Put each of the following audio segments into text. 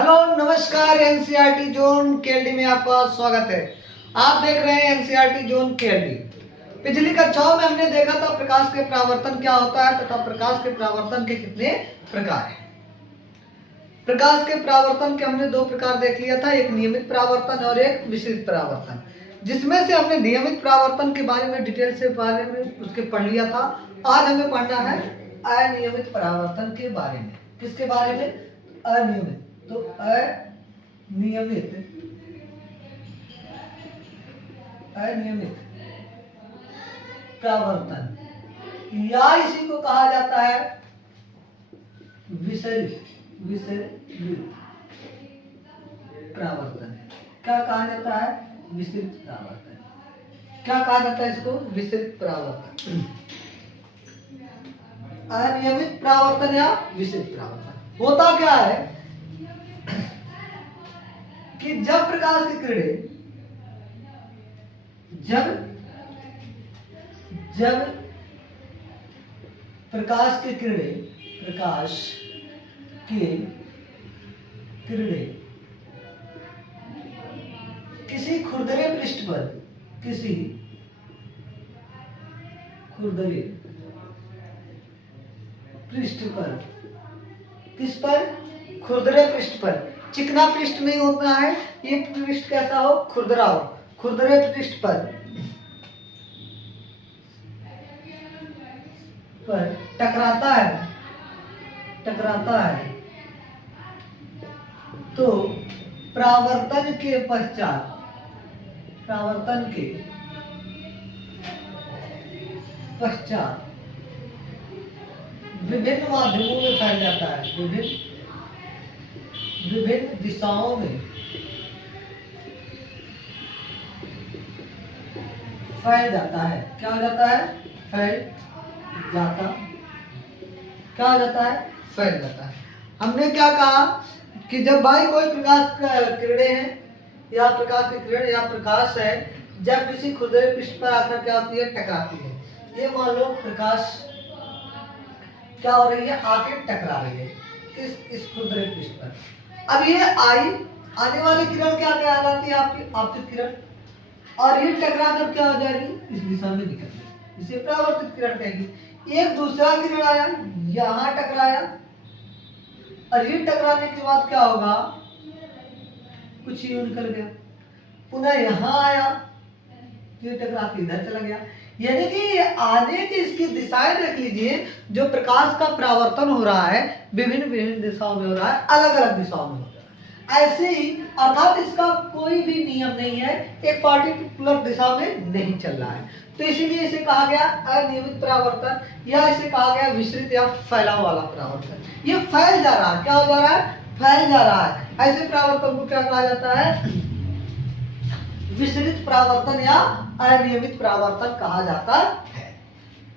Hello नमस्कार। NCERT zone KLD में आपका स्वागत है। आप देख रहे हैं एनसीईआरटी जोन केएलडी। पिछली कक्षाओं में हमने देखा था प्रकाश के परावर्तन क्या होता है तथा प्रकाश के परावर्तन के कितने प्रकार हैं। प्रकाश के परावर्तन के हमने दो प्रकार देख लिया था, एक नियमित परावर्तन और एक विसरित परावर्तन, जिसमें से हमने नियमित परावर्तन के बारे में डिटेल से बारे में उसके पढ़ लिया था। आज हमें पढ़ना है अनियमित परावर्तन के बारे में। किसके बारे में? अनियमित। तो अनियमित परावर्तन या इसी को कहा जाता है विसरित परावर्तन। क्या कहा जाता है? विसरित परावर्तन। क्या कहा जाता है इसको? विसरित परावर्तन। अनियमित परावर्तन या विसरित परावर्तन होता क्या है कि जब प्रकाश की किरणें जब प्रकाश की किरणें किसी खुरदरे पृष्ठ पर किस पर? खुरदरे पृष्ठ पर। चिकना पृष्ठ नहीं होता है, ये पृष्ठ कैसा हो? खुरदरा हो। खुरदरे पृष्ठ पर टकराता है तो परावर्तन के पश्चात विभिन्न माध्यमों में फैल जाता है, विभिन्न दिशाओं में फैल जाता है। क्या हो जाता है? फैल जाता है। हमने क्या कहा कि जब भाई कोई प्रकाश किरणें हैं या प्रकाश की किरण या प्रकाश है, जब किसी खुरदरे पृष्ठ पर आकर क्या होती है? टकराती है। ये मान लो प्रकाश क्या हो रही है? आके टकरा रही है इस खुरदरे पृष्ठ पर। अब ये आने वाली किरण क्या कहलाती है? आपकी आपतित किरण। और ये टकरा कर क्या हो जाएगी? इस दिशा में निकल जाएगी, इसे परावर्तित किरण कहेंगे। एक दूसरा किरण आया, यहाँ टकराया, और ये टकराने के बाद क्या होगा? कुछ यूं निकल गया, पुनः यहाँ आया, ये टकरा के इधर चला गया। यानी कि आने की इसकी दिशाएं देख लीजिए। जो प्रकाश का परावर्तन हो रहा है विभिन्न दिशाओं में हो रहा है, अलग अलग दिशाओं में हो रहा है। ऐसे ही अर्थात इसका कोई भी नियम नहीं है, एक पार्टिकुलर दिशा में नहीं चल रहा है। तो इसीलिए इसे कहा गया अनियमित परावर्तन या इसे कहा गया विसरित या फैलाव वाला परावर्तन। ये फैल जा रहा है। क्या हो जा रहा है? फैल जा रहा है। ऐसे परावर्तन को क्या कहा जाता है? विसरित परावर्तन या अनियमित परावर्तन कहा जाता है।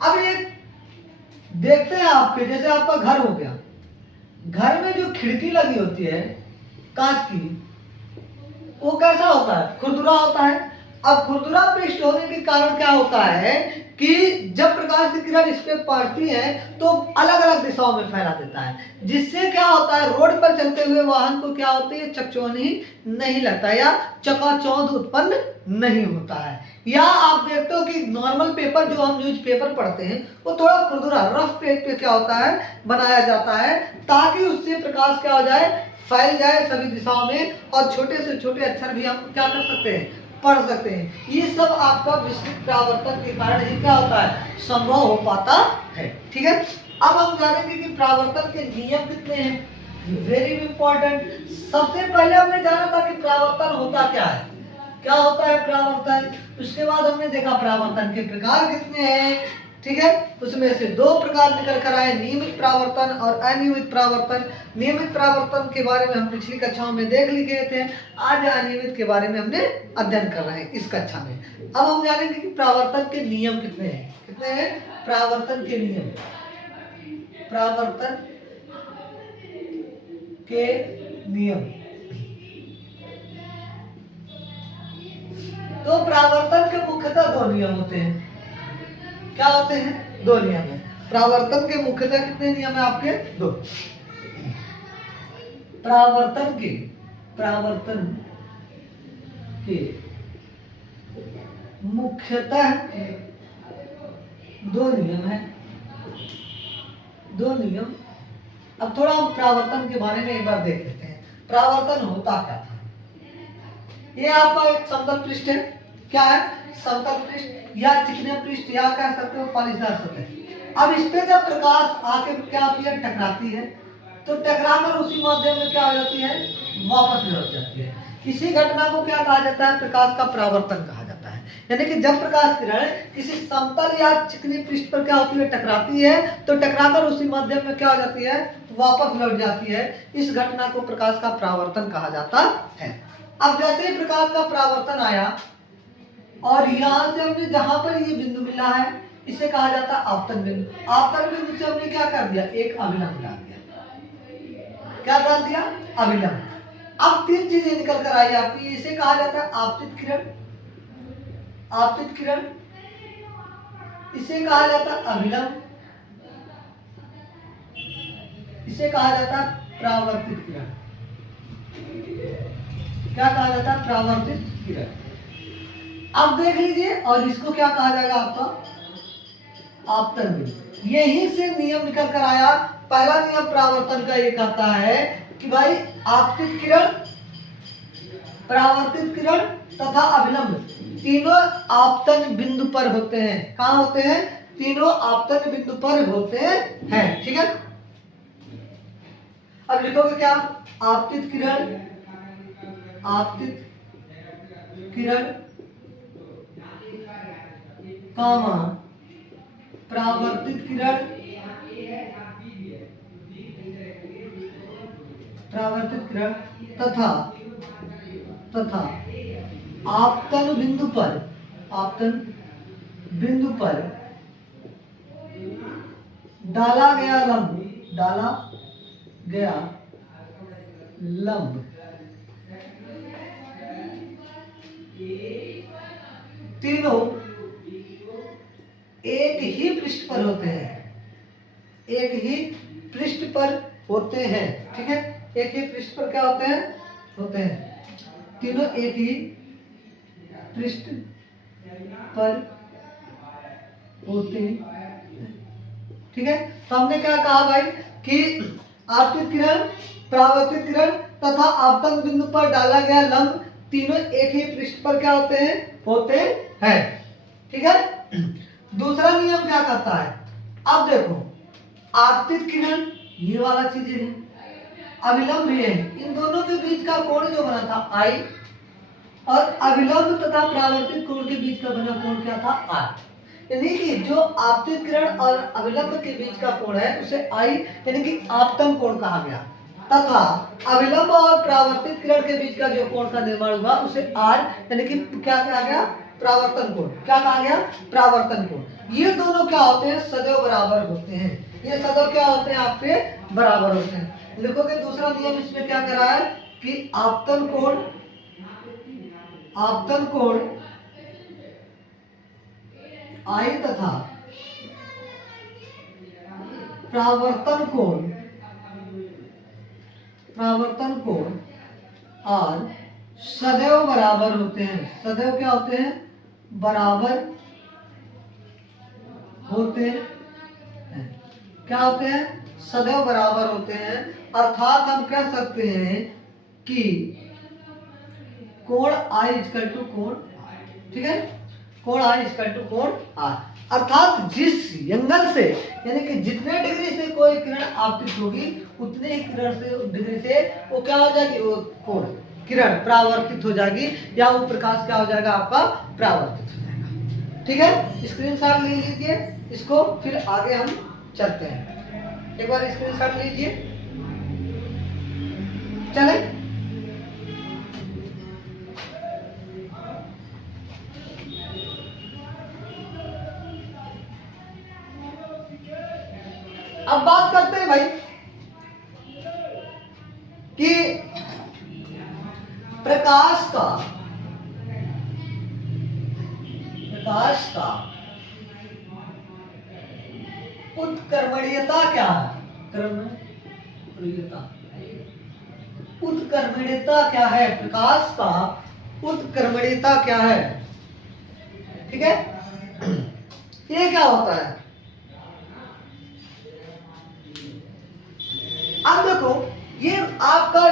अब ये देखते हैं आपके, जैसे आपका घर हो गया, घर में जो खिड़की लगी होती है कांच की, वो कैसा होता है? खुरदुरा होता है। अब खुरदुरा पृष्ठ होने के कारण क्या होता है कि जब प्रकाश की किरण इस पे पड़ती है तो अलग अलग दिशाओं में फैला देता है, जिससे क्या होता है? रोड पर चलते हुए वाहन को क्या होती है? चकचौंधी नहीं लगता या चकाचौंध उत्पन्न नहीं होता है। या आप देखते हो कि नॉर्मल पेपर जो हम न्यूज पेपर पढ़ते हैं वो थोड़ा खुरदुरा रफ पेज पे क्या होता है? बनाया जाता है, ताकि उससे प्रकाश क्या हो जाए? फैल जाए सभी दिशाओं में, और छोटे से छोटे अक्षर भी हम क्या कर सकते हैं? पढ़ सकते हैं। ये सब आपका विसरित परावर्तन के कारण ही क्या होता है? संभव हो पाता है। ठीक है। अब हम जानेंगे कि परावर्तन के नियम कितने हैं। Very important. सबसे पहले हमने जाना था कि परावर्तन होता क्या है, क्या होता है परावर्तन। उसके बाद हमने देखा परावर्तन के प्रकार कितने हैं। ठीक है। उसमें से दो प्रकार निकल कर आए, नियमित परावर्तन और अनियमित परावर्तन। नियमित परावर्तन के बारे में हम पिछली कक्षाओं में देख लिए गए थे। आज अनियमित के बारे में हमने अध्ययन कर रहे हैं इस कक्षा में। अब हम जानेंगे कि परावर्तन के नियम कितने हैं। कितने हैं परावर्तन के नियम? परावर्तन के नियम तो परावर्तन के मुख्यतः दो नियम होते हैं। क्या होते हैं? दो नियम है। परावर्तन के मुख्यतः कितने नियम है आपके? दो। परावर्तन के मुख्यतः दो नियम हैं। अब थोड़ा हम परावर्तन के बारे में एक बार देख लेते हैं। परावर्तन होता क्या था? ये आपका एक समतल पृष्ठ है। क्या है? समतल पृष्ठ या चिकने पृष्ठ या कह सकते हो पालिशदार सतह। अब इस पे जब प्रकाश आके क्या होती है? टकराती है। तो टकराकर उसी माध्यम में क्या हो जाती है? वापस लौट जाती है। इसी घटना को क्या कहा जाता है? प्रकाश का परावर्तन कहा जाता है। यानी कि जब प्रकाश किरण किसी समतल या चिकनी पृष्ठ पर क्या होती है? टकराती है, तो टकराकर उसी माध्यम में क्या हो जाती है? वापस लौट जाती है। इस घटना को प्रकाश का परावर्तन कहा जाता है। अब जैसे ही प्रकाश का परावर्तन आया और यहाँ से हमने जहां पर ये बिंदु मिला है इसे कहा जाता है आपतन बिंदु। आपतन बिंदु से हमने क्या कर दिया? एक अभिलंब डाल दिया। क्या डाल दिया? अभिलंब। अब तीन चीजें निकल कर आई आपकी। इसे कहा जाता है आपतित किरण, इसे कहा जाता है अभिलंब, इसे कहा जाता है परावर्तित किरण। क्या कहा जाता है? परावर्तित किरण। अब देख लीजिए, और इसको क्या कहा जाएगा? आपका आपतन बिंदु। यहीं से नियम निकल कर आया। पहला नियम परावर्तन का ये कहता है कि भाई आपतित किरण, परावर्तित किरण तथा अभिलंब तीनों आपतन बिंदु पर होते हैं। कहाँ होते हैं? तीनों आपतन बिंदु पर होते हैं। ठीक है। अब लिखोगे क्या? आपतित किरण, कामा परावर्तित किरण, तथा आपतन बिंदु पर डाला गया लंब तीनों एक ही पृष्ठ पर होते हैं। ठीक है। एक ही पृष्ठ पर क्या होते हैं? तीनों एक ही पृष्ठ पर होते हैं। ठीक है। तो हमने क्या कहा भाई कि आपतित किरण, परावर्तित किरण तथा आपतन बिंदु पर डाला गया लंब तीनों एक ही पृष्ठ पर क्या होते हैं। ठीक है। दूसरा नियम क्या कहता है? अब देखो, आपतित किरण ये वाला चीज है, अभिलंब भी है। इन दोनों के बीच का कोण जो बना था I, और अभिलंब तथा परावर्तित कोण के बीच का बना कोण क्या था? R। यानी कि जो आपतित किरण और अभिलंब के बीच का कोण है उसे I यानी कि आपतन कोण कहा गया, तथा अभिलंब और परावर्तित किरण के बीच का जो कोण का निर्माण हुआ उसे R यानी कि क्या कहा गया? परावर्तन कोण। क्या कहा गया? परावर्तन कोण। ये दोनों क्या होते हैं? सदैव बराबर होते हैं। ये सदैव क्या होते हैं? आपके बराबर होते हैं। लिखोगे दूसरा नियम इसमें क्या कर रहा है कि आपतन कोण I तथा परावर्तन कोण R सदैव बराबर होते हैं। सदैव क्या होते हैं? बराबर होते हैं। क्या होते हैं? सदैव बराबर होते हैं। अर्थात हम कह सकते हैं कि कोण I इक्वल टू कोण, ठीक है, कोण I इक्वल टू कोण R। अर्थात जिस एंगल से यानी कि जितने डिग्री से कोई किरण आपतित होगी उतने ही किरण से डिग्री से वो क्या हो जाएगी? वो कोण किरण परावर्तित हो जाएगी, या वो प्रकाश क्या हो जाएगा? आपका परावर्तित हो जाएगा। ठीक है। स्क्रीनशॉट ले लीजिए इसको, फिर आगे हम चलते हैं। एक बार स्क्रीनशॉट लीजिए, चले। अब बात करते हैं भाई कि प्रकाश का उत्कर्मणीयता क्या है? कर्मणीयता उत्क्रमणीयता क्या है, प्रकाश का उत्क्रमणीयता क्या है। ठीक है, ये क्या होता है। अब देखो, ये आपका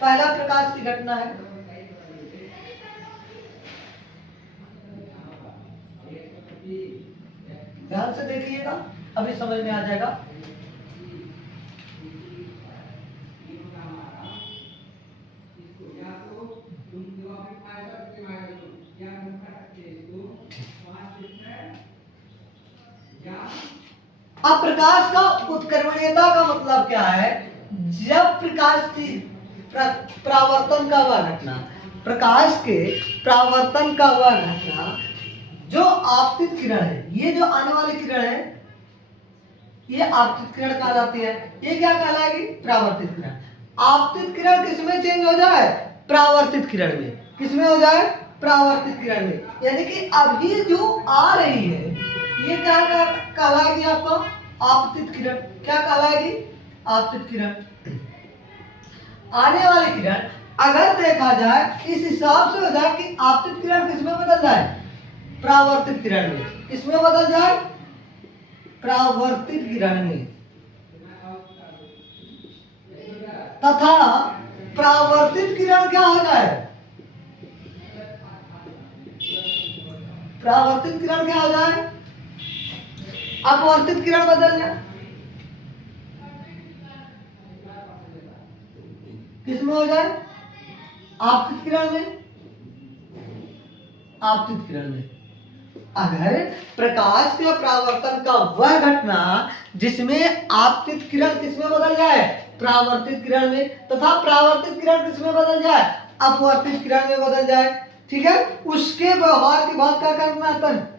पहला प्रकाश की घटना है। ध्यान से देखिएगा, अभी समझ में आ जाएगा। अब प्रकाश का उत्क्रमणीयता का मतलब क्या है। जब प्रकाश की परावर्तन का वह घटना, प्रकाश के परावर्तन का वह घटना, जो आपतित किरण है, ये जो आने वाली किरण है, ये आपतित किरण कहलाती है। ये क्या कहलाएगी, परावर्तित किरण। आपतित किरण किसमें चेंज हो जाए, परावर्तित किरण में। किसमें हो जाए, परावर्तित किरण में। यानी कि अब ये जो आ रही है, ये क्या कहलाएगी, आपको आपतित किरण। क्या कहलाएगी, आपतित किरण। आने वाली किरण अगर देखा जाए इस हिसाब से हो जाए कि आपतित किरण किसमें बदल जाए, परावर्तित किरण में। किसमें बदल जाए, परावर्तित किरण में। तथा परावर्तित किरण क्या हो जाए, परावर्तित किरण क्या हो जाए, अपवर्तित किरण बदल जाए। किसमें हो जाए, आपतित किरण में, आपतित किरण में। अगर प्रकाश के परावर्तन का वह घटना जिसमें आपतित किरण किसमें बदल जाए, परावर्तित किरण में, तथा परावर्तित किरण किसमें बदल जाए, अपवर्तित किरण में बदल जाए। ठीक है, उसके व्यवहार की बात क्या करना आता है,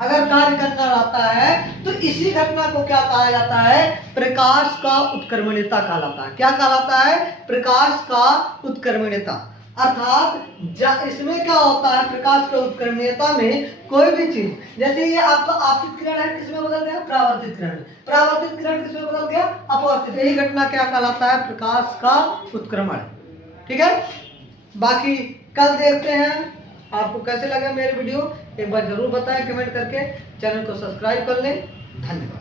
अगर कार्य करना रहता है तो इसी घटना को क्या कहा जाता है, प्रकाश का उत्क्रमणीयता कहलाता है। क्या कहलाता है, प्रकाश का उत्क्रमणीयता। अर्थात इसमें क्या होता है, प्रकाश के उत्क्रमणीयता में कोई भी चीज, जैसे ये आपका आपतित किरण है, किसमें बदल गया, परावर्तित किरण में। परावर्तित किरण किसमें बदल गया, अपवर्तित। यही घटना क्या कहलाता है, प्रकाश का उत्क्रमण। ठीक है, बाकी कल देखते हैं। आपको कैसे लगा मेरे वीडियो, एक बार जरूर बताएं कमेंट करके। चैनल को सब्सक्राइब कर लें। धन्यवाद।